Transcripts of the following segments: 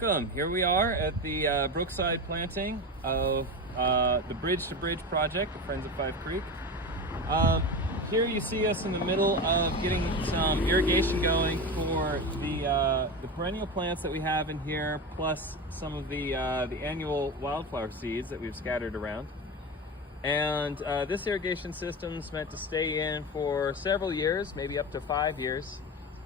Welcome. Here we are at the Brookside planting of the Bridge to Bridge project of Friends of Five Creek. Here you see us in the middle of getting some irrigation going for the perennial plants that we have in here, plus some of the annual wildflower seeds that we've scattered around. And this irrigation system is meant to stay in for several years, maybe up to 5 years.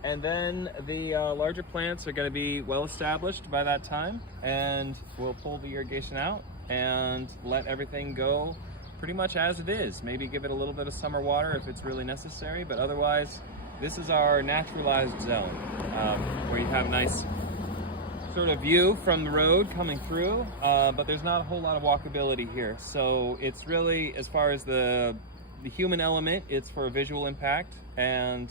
And then the larger plants are going to be well established by that time, and we'll pull the irrigation out and let everything go pretty much as it is. Maybe give it a little bit of summer water if it's really necessary, but otherwise this is our naturalized zone where you have a nice sort of view from the road coming through, but there's not a whole lot of walkability here. So it's really, as far as the human element, it's for a visual impact, and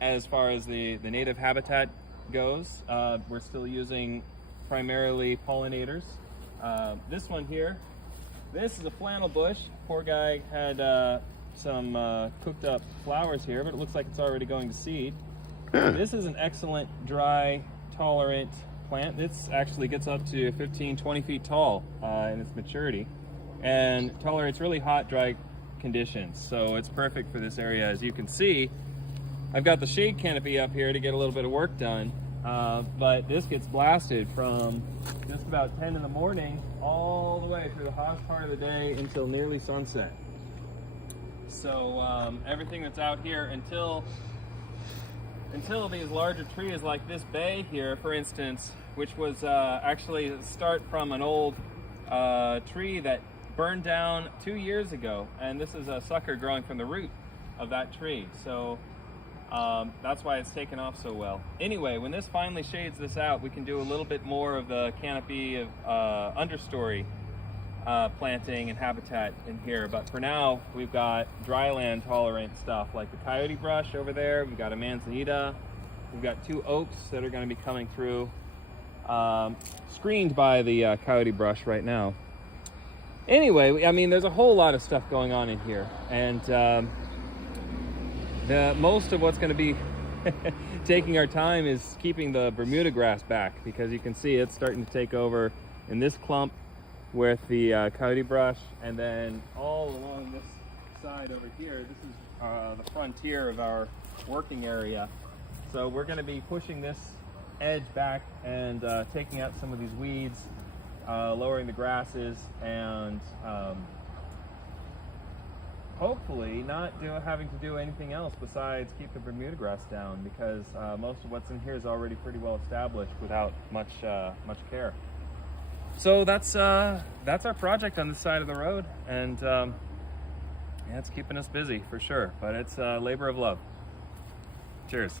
as far as the native habitat goes, we're still using primarily pollinators. This one here, this is a flannel bush. Poor guy had some cooked up flowers here, but it looks like it's already going to seed. This is an excellent dry tolerant plant. This actually gets up to 15-20 feet tall in its maturity, and tolerates really hot, dry conditions. So it's perfect for this area. As you can see, I've got the shade canopy up here to get a little bit of work done, but this gets blasted from just about 10 in the morning all the way through the hottest part of the day until nearly sunset. So everything that's out here until these larger trees like this bay here, for instance, which was actually the start from an old tree that burned down 2 years ago, and this is a sucker growing from the root of that tree. So that's why it's taken off so well. Anyway, when this finally shades this out, we can do a little bit more of the canopy of understory planting and habitat in here. But for now, we've got dryland tolerant stuff like the coyote brush over there. We've got a manzanita. We've got 2 oaks that are going to be coming through, screened by the coyote brush right now. Anyway, I mean, there's a whole lot of stuff going on in here, and most of what's going to be taking our time is keeping the Bermuda grass back, because you can see it's starting to take over in this clump with the coyote brush, and then all along this side over here, this is the frontier of our working area. So we're going to be pushing this edge back and taking out some of these weeds, lowering the grasses, and hopefully not having to do anything else besides keep the Bermuda grass down, because most of what's in here is already pretty well established without much care. So that's our project on this side of the road, and yeah, it's keeping us busy for sure, but it's a labor of love. Cheers.